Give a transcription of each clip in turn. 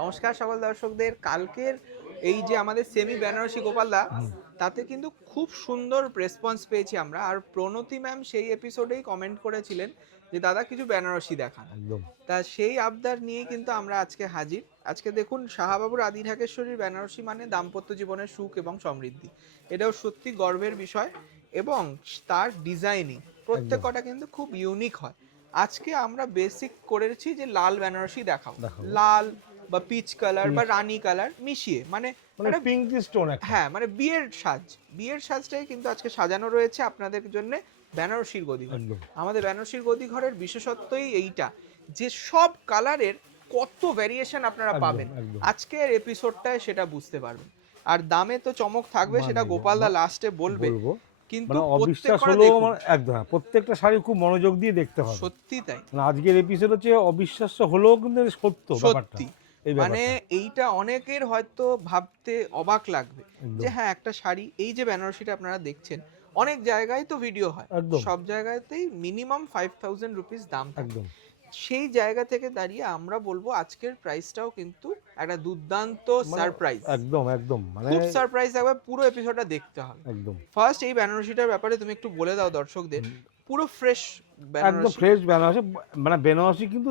নমস্কার সকল দর্শকদের। কালকের এই যে আমাদের সেমি বেনারসি গোপালদা, তাতে কিন্তু খুব সুন্দর রেসপন্স পেয়েছি আমরা। আর প্রণতি ম্যাম সেই এপিসোডেই কমেন্ট করেছিলেন যে দাদা কিছু বেনারসি দেখান। একদম তা সেই আবদার নিয়ে কিন্তু আমরা আজকে হাজির। আজকে দেখুন, শাহাবাবুর আদি ঢাকেশ্বরীর বেনারসি মানে দাম্পত্য জীবনের সুখ এবং সমৃদ্ধি। এটাও সত্যি গর্বের বিষয়। এবং তার ডিজাইনিং একদম প্রত্যেকটা কিন্তু খুব ইউনিক হয়। আজকে আমরা বেসিক করেছি যে লাল বেনারসি দেখাবো। দেখাবো লাল বা পিচ কালার বা পিচ রানী কালার মিশিয়ে, মানে মানে একটা, পিঙ্ক স্টোন একটা হ্যাঁ মানে বিয়ের সাজটাই কিন্তু আজকে সাজানো রয়েছে আপনাদের জন্য বেনারসির গদিঘর। একদম আমাদের বেনারসির গদিঘরের বিশেষত্বই এইটা যে সব কালারের কত ভ্যারিয়েশন আপনারা একদম পাবেন। একদম আজকের এপিসোডটায় সেটা বুঝতে পারবেন। আর দামে তো চমক থাকবে, সেটা মানে গোপালদা লাস্টে বলবে। বলবো কিন্তু মানে অবিশ্বাস প্রত্যেকটা হলেও দেখুন, মানে একদম প্রত্যেকটা শাড়ি খুব মনোযোগ দিয়ে দেখতে হবে। সত্যি তাই, মানে আজকের এপিসোড হচ্ছে অবিশ্বাস্য হলেও কিন্তু সত্য ব্যাপারটা, সত্যি। এই মানে ব্যাপারটা এইটা অনেকের হয়তো ভাবতে অবাক লাগবে যে একদম হ্যাঁ, একটা শাড়ি, এই যে বেনারসিটা আপনারা দেখছেন, অনেক জায়গায় তো ভিডিও হয়, একদম সব জায়গাতেই মিনিমাম 5000 রুপিস দাম থাকে। একদম সেই জায়গা থেকে দাঁড়িয়ে আমরা বলবো আজকের প্রাইসটাও কিন্তু একটা দুর্দান্ত মানে সারপ্রাইজ। একদম একদম মানে খুব সারপ্রাইজ থাকবে, পুরো এপিসোডটা দেখতে হবে। একদম ফার্স্ট এই বেনারসিটার ব্যাপারে তুমি একটু বলে দাও দর্শকদের। পুরো ফ্রেশ একদম বেনারসি। ফ্রেশ বেনারসি। মানে বেনারসি কিন্তু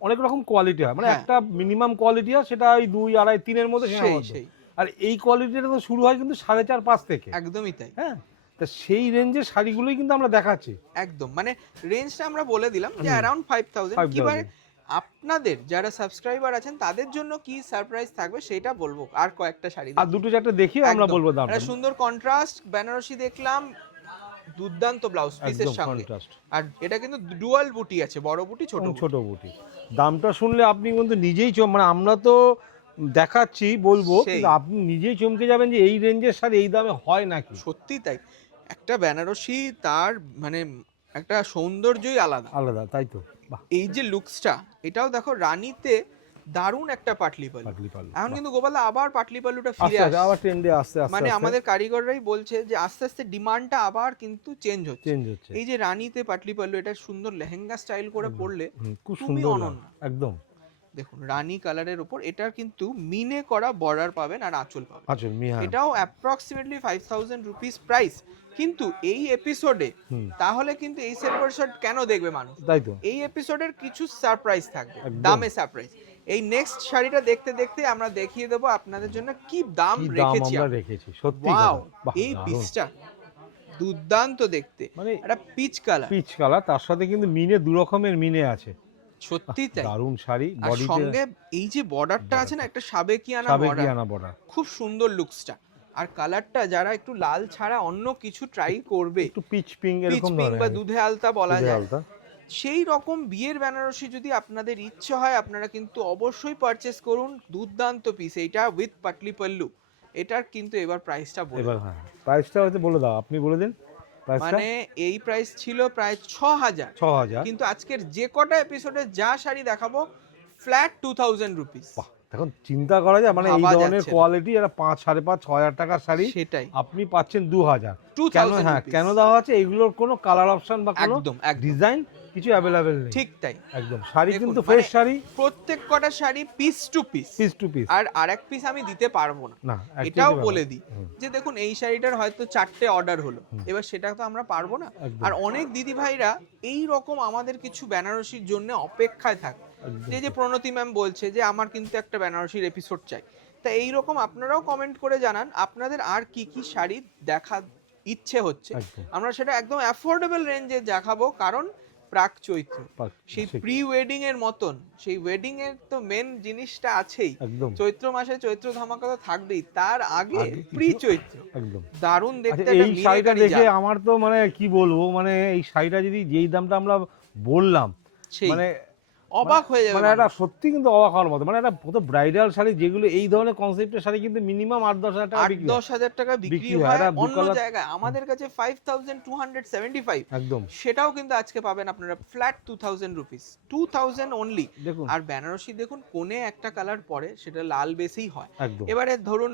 অনেক রকম কোয়ালিটি হয়, মানে হ্যাঁ, একটা মিনিমাম কোয়ালিটি হয়, সেটা ওই 2, 2.5, 3-এর মধ্যে সেই সীমাবদ্ধ। সেই আর এই কোয়ালিটিটা তো শুরু হয় কিন্তু 4.5-5 থেকে। একদমই তাই। হ্যাঁ, তা সেই রেঞ্জের শাড়িগুলোই কিন্তু আমরা দেখাচ্ছি। একদম, মানে রেঞ্জটা আমরা বলে দিলাম যে অ্যারাউন্ড 5000। 5,000 কিভাবে আপনাদের যারা সাবস্ক্রাইবার আছেন তাদের জন্য কি সারপ্রাইজ থাকবে সেটা বলবো আর কয়েকটা শাড়ি আর দেখি। দুটো চারটে দেখিয়ে আমরা একদম, বলবো একটা দামটা। সুন্দর কন্ট্রাস্ট বেনারসি দেখলাম, দুর্দান্ত ব্লাউজ পিসের একদম সঙ্গে। কন্ট্রাস্ট আর এটা কিন্তু ডুয়াল বুটি আছে, বড় বুটি ছোট এবং ছোট বুটি। বুটি। দামটা শুনলে আপনি কিন্তু নিজেই মানে আমরা তো দেখাচ্ছি বলবো, সেই, কিন্তু আপনি নিজেই চমকে যাবেন যে এই রেঞ্জের শাড়ি এই দামে হয় নাকি। সত্যি তাই। একটা বেনারসি তার মানে একটা সৌন্দর্যই আলাদা। আলাদা, তাই তো। বাহ, এই যে লুকসটা, এটাও দেখো রানীতে দারুণ একটা পাটলি পাল্লু। পাগলি পাল্লু, এখন বাহ। কিন্তু গোপালদা আবার পাটলি পাল্লুটা ফিরে আস্তে আস্তে আসছে। আবার ট্রেন্ডে আস্তে আস্তে মানে আস্তে আমাদের কারিগররাই বলছে যে আস্তে আস্তে ডিমান্ডটা আবার কিন্তু চেঞ্জ হচ্ছে। চেঞ্জ হচ্ছে। এই যে রানীতে পাটলি পাল্লু, এটা সুন্দর লেহেঙ্গা স্টাইল করে একদম পরলে খুব তুমি সুন্দর লাগে অনন্য। একদম। দেখুন, রানী কালারের উপর এটার কিন্তু মিনে করা বর্ডার পাবেন আর আঁচল পাবেন। আচ্ছা মিয়া। এটাও অ্যাপ্রক্সিমেটলি 5000 রুপিস প্রাইস। কিন্তু এই এপিসোডে হুম, তাহলে কিন্তু এই সিলভার শার্ট কেন দেখবে মানুষ? তাই তো। এই এপিসোডের কিছু সারপ্রাইজ থাকবে, একদম দামে সারপ্রাইজ। এই নেক্সট শাড়িটা দেখতে দেখতে আমরা দেখিয়ে দেবো আপনাদের জন্য কি দাম কি দাম রেখেছি আমরা আমরা। রেখেছি, সত্যি ওয়াও, কথা। বাহ, এই দারুণ। পিসটা দুর্দান্ত দেখতে, মানে একটা পিচ কালার। পিচ কালার, তার সাথে কিন্তু মিনে দু রকমের মিনে আছে। বাহ, সত্যি তাই। দারুণ শাড়ি, আর বডিতে সঙ্গে এই যে বর্ডারটা আছে না, একটা সাবেকিয়ানা বর্ডার, সাবেকিয়ানা বর্ডার, খুব সুন্দর লুকসটা। আর কালারটা যারা একটু লাল ছাড়া অন্য কিছু ট্রাই করবে, একটু পিচ পিঙ্ক পিচ এরকম পিঙ্ক বা ধরনের, দুধে আলতা বলা দুধে যায়, আলতা। সেই রকম বিয়ের বেনারসি যদি আপনাদের ইচ্ছে হয়, আপনারা কিন্তু অবশ্যই পারচেস করুন। দুর্দান্ত পিস এইটা উইথ পাটলি পাল্লু। এটার কিন্তু এবার প্রাইসটা বলে এবার দেবো। হ্যাঁ, প্রাইসটা হয়তো বলে দাও, আপনি বলে দিন প্রাইসটা। মানে এই প্রাইস ছিল প্রায় 6000, 6,000। কিন্তু আজকের যে কটা এপিসোডে যা শাড়ি দেখাবো, ফ্ল্যাট 2000 রুপিস। বাহ, এখন চিন্তা করা যায় মানে এই ভাবা ধরনের যাচ্ছে না। কোয়ালিটি একটা 5, 5.5, 6,000 টাকার শাড়ি সেটাই, আপনি পাচ্ছেন 2,000। 2000 কেন? হ্যাঁ, রুপিস। কেন দেওয়া আছে? এইগুলোর কোনো কালার অপশন বা কোনো একদম একদম ডিজাইন কিছু অ্যাভেলেবেল নেই। ঠিক তাই। একদম শাড়ি দেখুন, কিন্তু মানে ফ্রেশ শাড়ি, প্রত্যেক কটা sari piece two piece. Piece two piece. আর আরেক পিস আমি দিতে পারবো না, না, এটাও অ্যাকচুয়ালি ব্যাপার। বলে দিই। হুম, যে দেখুন, এই শাড়িটার হয়তো 4টে অর্ডার হলো, হুম, এবার সেটা তো আমরা পারবো না। একদম আর অনেক দিদি ভাইরা এই রকম আমাদের কিছু বেনারসির জন্য অপেক্ষায় থাকে। একদম যে যে ঠিক। প্রণতি ম্যাম বলছে যে আমার কিন্তু একটা বেনারসির এপিসোড চাই। তা এই রকম আপনারাও কমেন্ট করে জানান আপনাদের আর কি কি শাড়ি দেখা ইচ্ছে হচ্ছে। একদম আমরা সেটা একদম অ্যাফোর্ডেবল রেঞ্জে দেখাবো, কারণ প্রাক চৈত্র, সেই ঠিক, প্রি ওয়েডিং এর মতন সেই ওয়েডিং এর তো মেন জিনিসটা আছেই। একদম চৈত্র মাসে চৈত্র ধামাকা তো থাকবেই, তার আগে আগে প্রি কিছু চৈত্র একদম। দারুণ আচ্ছা, দেখতে একটা এই শাড়িটা মিনাকারি দেখে জাত। আমার তো মানে কি বলবো, মানে এই শাড়িটা যদি যেই দামটা আমরা বললাম, সেই মানে অবাক হয়ে যাবে মানে এটা মানুষ। সত্যি কিন্তু অবাক হওয়ার মতো। মানে একটা কত ব্রাইডাল শাড়ি, যেগুলো এই ধরনের কনসেপ্টের শাড়ি কিন্তু মিনিমাম 8-10 হাজার টাকা আট বিক্রি হয়। দশ হাজার টাকা বিক্রি বিক্রি হয় হয় এটা দু অন্য কালার। জায়গায়, আমাদের কাছে 5275। একদম সেটাও কিন্তু আজকে পাবেন আপনারা ফ্ল্যাট 2000 রুপিস, 2000 অনলি। দেখুন। আর বেনারসি দেখুন, কোণে একটা কালার পরে সেটা লাল বেসেই হয়। একদম এবারে ধরুন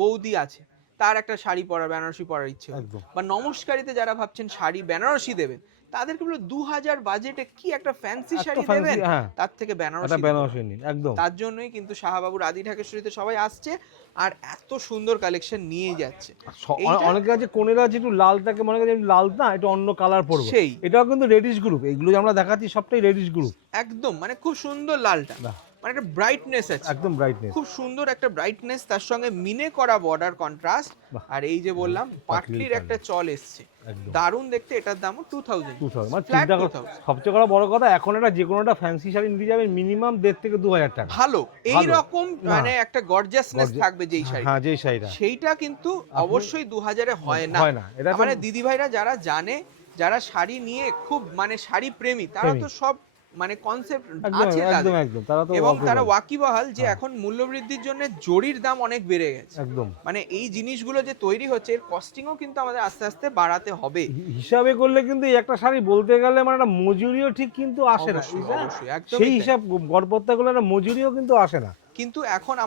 বৌদি আছে, তার একটা শাড়ি পরা বেনারসি পরার ইচ্ছে হলো, একদম বা নমস্কারিতে যারা ভাবছেন শাড়ি বেনারসি দেবেন, তাদেরকে বলো 2000 বাজেটে কি একটা ফ্যান্সি শাড়ি দেবেন, হ্যাঁ তার থেকে একটা বেনারসি বেনারসি নিন একদম। তার জন্যই কিন্তু শাহবাবুর আদি ঢাকেশ্বরীতে সবাই আসছে আর এত সুন্দর কালেকশন নিয়ে যাচ্ছে। এইটা- অনেকে আছে কোনেরা আছে একটু লালটাকে মনে করে লাল না একটু অন্য কালার পড়বো, সেই এটাও কিন্তু রেডিশ গ্রুপ, এইগুলো যে আমরা দেখাচ্ছি সবটাই রেডিশ গ্রুপ। একদম মানে খুব সুন্দর লালটা, বাহ। মানে একটা ব্রাইটনেস আছে, একদম ব্রাইটনেস। খুব সুন্দর একটা ব্রাইটনেস, তার সঙ্গে মিনে করা বর্ডার কন্ট্রাস্ট, বাহ। আর এই যে বললাম পাটলির পাটলির একটা চল এসছে, একদম দারুণ দেখতে। এটার দামও 2000 2000 মানে ফ্ল্যাট চিন্তা করো, 2000। সবচেয়ে বড় বড় কথা এখন একটা যে কোনো একটা ফ্যান্সি শাড়ি নিতে যাবে মিনিমাম 1.5 থেকে 2000 টাকা। ভালো এই রকম না। মানে একটা গর্জিয়াসনেস Gorgeous- থাকবে যেই শাড়ি, হ্যাঁ যেই শাড়িটা সেইটা কিন্তু অবশ্যই 2000 এ হয় না। হয় না, এটা তো- মানে দিদি ভাইরা যারা জানে, যারা শাড়ি নিয়ে খুব মানে শাড়ি প্রেমী, তারা তো সব মানে কনসেপ্ট একদম আছে একদম তাদের, একদম তারা তো এবং অপূর্ব। তারা ওয়াকিবহাল যে হ্যাঁ। এখন মূল্যবৃদ্ধির জন্য জরির দাম অনেক বেড়ে গেছে, একদম মানে এই জিনিসগুলো যে তৈরি হচ্ছে এর কস্টিংও কিন্তু আমাদের আস্তে আস্তে বাড়াতে হবে। হিসাবে করলে কিন্তু এই একটা শাড়ি বলতে গেলে মানে একটা মজুরিও ঠিক কিন্তু আসে না, অবশ্যই, অবশ্যই, একদমই সেই তাই। হিসাব গড়পড়তা করলে একটা মজুরিও কিন্তু আসে না। কিন্তু এখন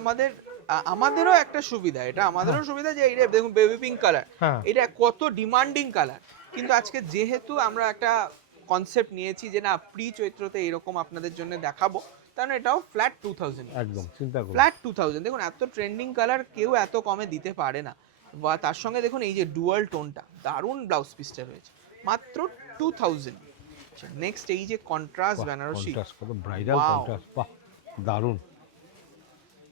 আমাদেরও একটা সুবিধা, এটা আমাদেরও সুবিধা যে এই যে দেখুন বেবি পিঙ্ক কালার, হ্যাঁ এটা কত ডিমান্ডিং কালার, কিন্তু আজকে যেহেতু আমরা একটা কনসেপ্ট নিয়েছি যে না প্রি চৈত্রতে এরকম আপনাদের জন্য দেখাবো, কারণ এটাও ফ্ল্যাট 2000, একদম চিন্তা করুন। ফ্ল্যাট 2000। দেখুন এত ট্রেন্ডিং কালার কেউ এত কমে দিতে পারে না, বা তার সঙ্গে দেখুন এই যে ডুয়াল টোনটা, দারুণ ব্লাউজ পিসটা রয়েছে, মাত্র 2000। নেক্সট এই যে কন্ট্রাস্ট বেনারসি, কন্ট্রাস্ট কত ব্রাইডাল Wow. কন্ট্রাস্ট, বাহ দারুণ।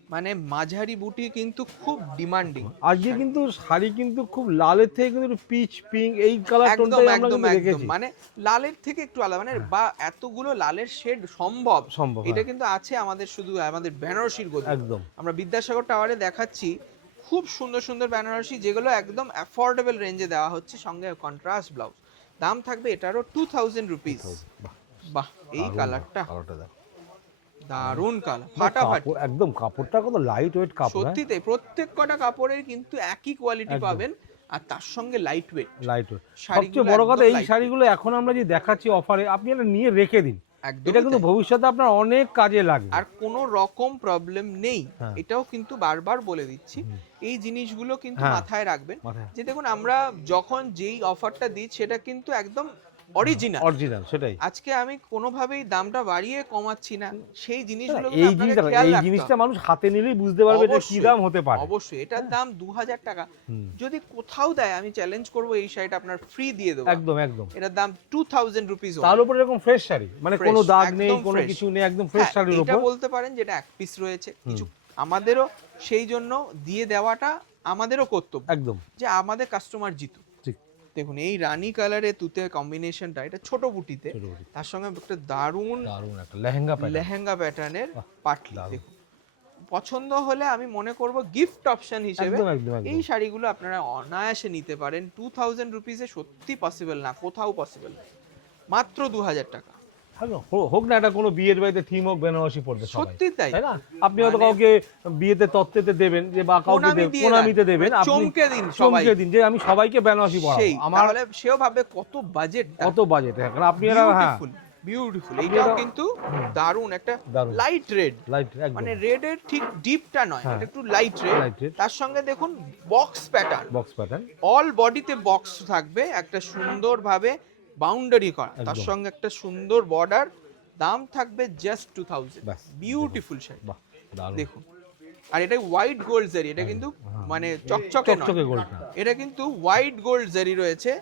মানে মাঝারি বুটি কিন্তু খুব ডিমান্ডিং। আজকে কিন্তু শাড়ি কিন্তু খুব লালের থেকে কিন্তু একটু পিচ পিঙ্ক এই কালার একদম টোনটাই আমরা একদম কিন্তু একদম রেখেছি। মানে লালের থেকে একটু আলাদা, মানে বা এতগুলো লালের শেড সম্ভব, সম্ভব, এটা হ্যাঁ। কিন্তু আছে আমাদের শুধু আমাদের বেনারসির গদি। একদম আমরা বিদ্যাসাগর টাওয়ারে দেখাচ্ছি খুব সুন্দর সুন্দর বেনারসি, যেগুলো একদম অ্যাফোর্ডেবল রেঞ্জে দেওয়া হচ্ছে, সঙ্গে কন্ট্রাস্ট ব্লাউজ। দাম থাকবে এটারও 2000 রুপিস। বাহ, বাহ এই দারুণ কালারটা কালারটা দেখো। দারুণ কালার, ফাটাফাটি। কাপড় একদম, কাপড়টা কত লাইট ওয়েট কাপড়, সত্যি তাই, প্রত্যেক কটা কাপড়ের কিন্তু একই কোয়ালিটি একদম। পাবেন, আর তার সঙ্গে লাইট ওয়েট। Light weight. শাড়িগুলো সবচেয়ে বড় কথা একদম এই lightweight। শাড়িগুলো এখন আমরা যে দেখাচ্ছি অফারে, আপনি এটা নিয়ে রেখে দিন, একদমই এটা কিন্তু তাই। ভবিষ্যতে আপনার অনেক কাজে লাগবে। আর কোনো রকম প্রবলেম নেই, হ্যাঁ। এটাও কিন্তু বারবার বলে দিচ্ছি। এই জিনিসগুলো কিন্তু হ্যাঁ। মাথায় রাখবেন, মাথায়। যে দেখুন আমরা যখন যেই অফারটা দিই সেটা কিন্তু একদম অরিজিনাল। অরিজিনাল সেটাই। আজকে আমি কোনোভাবেই দামটা বাড়িয়ে কমাচ্ছি না, সেই জিনিসগুলো এই জিনিসটা খেয়াল এই রাখতে জিনিসটা হবে। মানুষ হাতে নিলেই বুঝতে পারবে এটা কি অবশ্যই, দাম হতে পারে। অবশ্যই এটার দাম 2000 টাকা, হুম। যদি কোথাও দেয় আমি চ্যালেঞ্জ করব এই শাড়িটা আপনার ফ্রি দিয়ে দেবো। একদম একদম। এটার দাম 2000 রুপিস। তার উপরে এরকম ফ্রেশ শাড়ি, মানে Fresh, কোনো দাগ নেই, একদম কোনো fresh। কিছু নেই, একদম ফ্রেশ শাড়ির এটা উপর। বলতে পারেন যেটা এক পিস রয়েছে কিছু, আমাদেরও সেই জন্য দিয়ে দেওয়াটা আমাদেরও কর্তব্য, একদম যে আমাদের কাস্টমার জিতু। ঠিক। দেখুন এই রানী কালারে তুতে কম্বিনেশনটা, এটা ছোট বুটিতে, ছোট বুটি। তার সঙ্গে একটা দারুণ দারুণ একটা লেহেঙ্গা প্যাটার্ন। লেহেঙ্গা প্যাটার্নের বাহ, পাটলি। দারুণ। দেখুন পছন্দ হলে আমি মনে করব গিফট অপশন হিসেবে একদম একদম একদম। এই শাড়িগুলো আপনারা অনায়াসে নিতে পারেন। 2000 রুপিসে সত্যি পসিবল না, কোথাও পসিবল না, মাত্র 2000 টাকা। হ্যালো, হোক না এটা কোনো বিয়ের বাড়িতে থিম হোক, বেনারসি পড়বে সবাই, সত্যি তাই। তাই না? আপনি হয়তো মানে- কাউকে বিয়েতে তত্ত্বেতে দেবেন, যে বা কাউকে প্রণামী দিয়ে প্রণামীতে দেন, দেবেন, মানে আপনি চমকে দিন চমকে সবাইকে। দিন যে আমি সবাইকে বেনারসি পরাবো, সেই আমার তাহলে সেও ভাবে কত বাজেট, কত বাজেট। কারণ আপনি এরা হ্যাঁ বিউটিফুল বিউটিফুল। আপনি এটাও এটা- কিন্তু দারুণ একটা দারুণ। লাইট রেড, লাইট একদম মানে রেডের ঠিক ডিপটা নয়, হ্যাঁ। এটা একটু লাইট রেড। Light red। তার সঙ্গে দেখুন box pattern, box pattern. All বডিতে বক্স থাকবে, একটা সুন্দরভাবে বাউন্ডারি করা, তার একদম। সঙ্গে একটা সুন্দর বর্ডার। দাম থাকবে জাস্ট 2000। ব্যাস। বিউটিফুল শাড়ি বাহ দারুণ। দেখুন। আর এটা হোয়াইট গোল্ড জারি, এটা কিন্তু মানে চকচকে নয়, চকচকে গোল্ড না। এটা কিন্তু হোয়াইট গোল্ড জারি রয়েছে।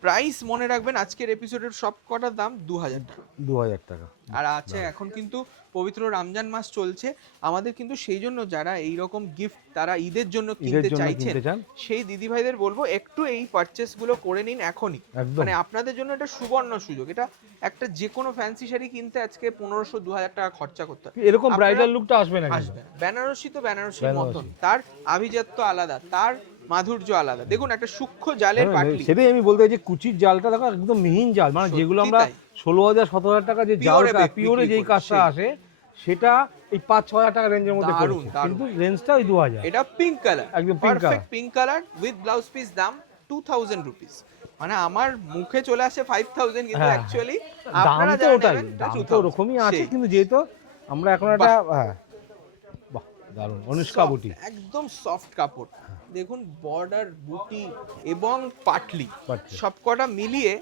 প্রাইস মনে রাখবেন আজকের এপিসোডের সব কটার দাম 2000 টাকা। 2000 টাকা। আর আছে এখন কিন্তু পবিত্র রমজান মাস চলছে, আমাদের কিন্তু সেই জন্য যারা এই রকম গিফট তারা ঈদের জন্য ঈদের কিনতে জন্য চাইছেন, কিনতে চান, সেই দিদি ভাইদের বলবো একটু এই পারচেস গুলো করে নিন এখনই। একদম। মানে আপনাদের জন্য এটা সুবর্ণ সুযোগ। এটা একটা যে কোনো ফ্যান্সি শাড়ি কিনতে আজকে 1500-2000 টাকা খরচা করতে হয়, এরকম আপনারা ব্রাইডাল লুকটা আসবে না কিন্তু। আসবে না। বেনারসি তো বেনারসির বেনারসি। মতন, তার আভিজাত্য আলাদা, তার মাধুর্য আলাদা। দেখুন একটা সূক্ষ্ম জালের হ্যাঁ, পাটলি, সেটাই আমি বলতে চাইছি, কুচির জালটা দেখো একদম মিহিন জাল, মানে সত্যি যেগুলো আমরা তাই। 16,000-17,000 টাকা যে Pure জালটা বিক্রি পিওরে যেই করি, কাজটা সেই। আসে, সেটা এই 5-6,000 টাকা রেঞ্জের মধ্যে দারুণ, পড়ছে, দারুণ। কিন্তু রেঞ্জটা ওই 2000। এটা পিঙ্ক কালার, একদম pink perfect color। Pink colour with blouse piece, দাম 2000 রুপিস। মানে আমার মুখে চলে আসে 5000, কিন্তু হ্যাঁ। অ্যাকচুয়ালি দাম আপনারা তো যারা ওটাই, নেবেন দাম তো 2000 ওরকমই আছে, সেই। কিন্তু যেহেতু আমরা এখন একটা হ্যাঁ বাহ দারুণ অনুষ্কা Soft, বুটি। একদম সফট কাপড়, দেখুন বর্ডার বুটি এবং পাটলি পাটলি। সবকটা মিলিয়ে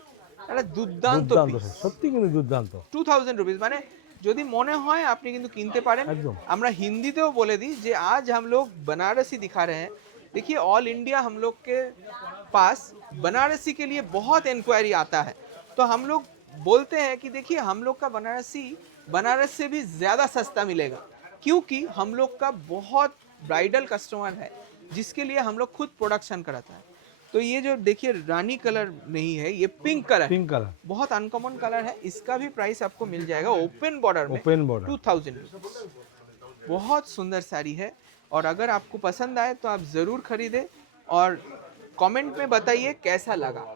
একটা দুর্দান্ত দুর্দান্ত piece। সত্যি কিন্তু দুর্দান্ত 2000 रुपीस মানে যদি মনে হয় আপনি কিন্তু কিনতে পারেন। একদম। আমরা হিন্দিতেও বলে দিই যে आज हम लोग बनारसी दिखा रहे हैं। देखिए ऑल इंडिया हम लोग के पास बनारसी के लिए बहुत इंक्वायरी आता है, तो हम लोग बोलते हैं कि देखिए हम लोग का बनारसी बनारस से भी ज़्यादा सस्ता मिलेगा, क्योंकि हम लोग का बहुत ब्राइडल कस्टमर है जिसके लिए हम लोग खुद प्रोडक्शन कराता है। तो ये जो देखिए रानी कलर नहीं है, ये पिंक कलर है, पिंक कलर बहुत अनकॉमन कलर है। इसका भी प्राइस आपको मिल जाएगा ओपन बॉर्डर में ओपन बॉर्डर 2000 रुपीस। बहुत सुंदर साड़ी है और अगर आपको पसंद आए तो आप ज़रूर खरीदें और कमेंट में बताइए कैसा लगा।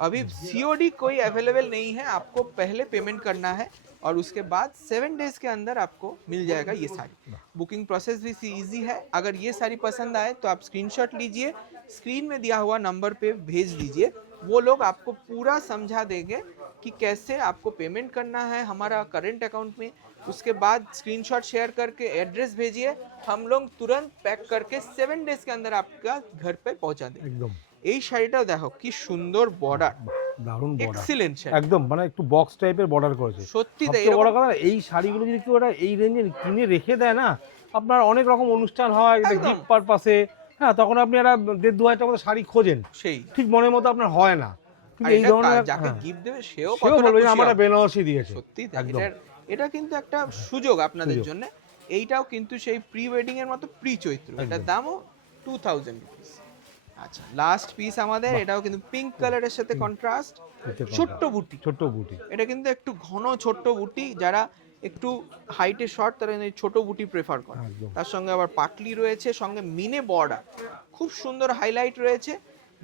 अभी सीओडी कोई अवेलेबल नहीं है, आपको पहले पेमेंट करना है और उसके बाद 7 डेज के अंदर आपको मिल जाएगा ये साड़ी। बुकिंग प्रोसेस भी इजी है। अगर ये साड़ी पसंद आए तो आप स्क्रीनशॉट लीजिए, स्क्रीन में दिया हुआ नंबर पे भेज दीजिए, वो लोग आपको पूरा समझा देंगे कि कैसे आपको पेमेंट करना है हमारा करंट अकाउंट में। उसके बाद स्क्रीनशॉट शेयर करके एड्रेस भेजिए, हम लोग तुरंत पैक करके 7 डेज के अंदर आपका घर पे पहुंचा देंगे। একদম এই শাড়িটাও দেখো কি সুন্দর বর্ডার, দারুণ বর্ডার এক্সিলেন্ট শাড়ি, একদম মানে একটু বক্স টাইপের বর্ডার করেছে সত্যি তাই। সবচেয়ে বড় কথা এই শাড়িগুলো যদি কেউ একটা এই রেঞ্জে কিনে রেখে দেয় না, আপনার অনেক রকম অনুষ্ঠান হয় একদম। গিফট পারপাসে, হ্যাঁ তখন আপনি একটা 1,500-2,000 টাকা শাড়ি খোঁজেন, সেই ঠিক মনের মতো আপনার হয় না, আর কিন্তু এই এটা ধরনের যাকে হ্যাঁ, গিফট দেবে সেও সেও কতটা বলবে যে খুশি আমার হবে। বেনারসি দিয়েছে। সত্যি তাই। একদম। এটা কিন্তু একটা সুযোগ আপনাদের সুযোগ। জন্য। এইটাও কিন্তু সেই প্রি ওয়েডিং এর মতো প্রি চৈত্র, এটার দামও 2000 রুপিস। আচ্ছা লাস্ট পিস আমাদের, এটাও কিন্তু পিঙ্ক কালারের সাথে কন্ট্রাস্ট, ছোট্ট বুটি। ছোট্ট বুটি এটা কিন্তু একটু ঘন ছোট্ট বুটি, যারা একটু হাইটে শর্ট তারা এই ছোট বুটি প্রেফার করে। একদম। তার সঙ্গে আবার পাটলি রয়েছে, সঙ্গে মিনে বর্ডার, খুব সুন্দর হাইলাইট রয়েছে।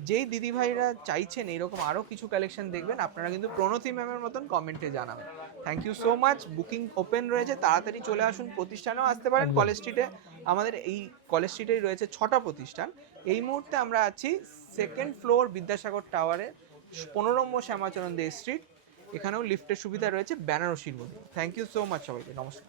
যেই দিদিভাইরা চাইছেন এরকম আরও কিছু কালেকশন দেখবেন, আপনারা কিন্তু প্রণতি ম্যামের মতন কমেন্টে জানাবেন। Thank you so much. Booking open রয়েছে, তাড়াতাড়ি চলে আসুন। প্রতিষ্ঠানেও আসতে পারেন কলেজ স্ট্রিটে, আমাদের এই কলেজ স্ট্রিটেই রয়েছে 6টা প্রতিষ্ঠান। এই মুহূর্তে আমরা আছি 2nd ফ্লোর বিদ্যাসাগর টাওয়ারে 15 নম্বর শ্যামাচরণ দে স্ট্রিট। এখানেও লিফটের সুবিধা রয়েছে বেনারসির মধ্যে। থ্যাংক ইউ সো মাচ সবাইকে, নমস্কার।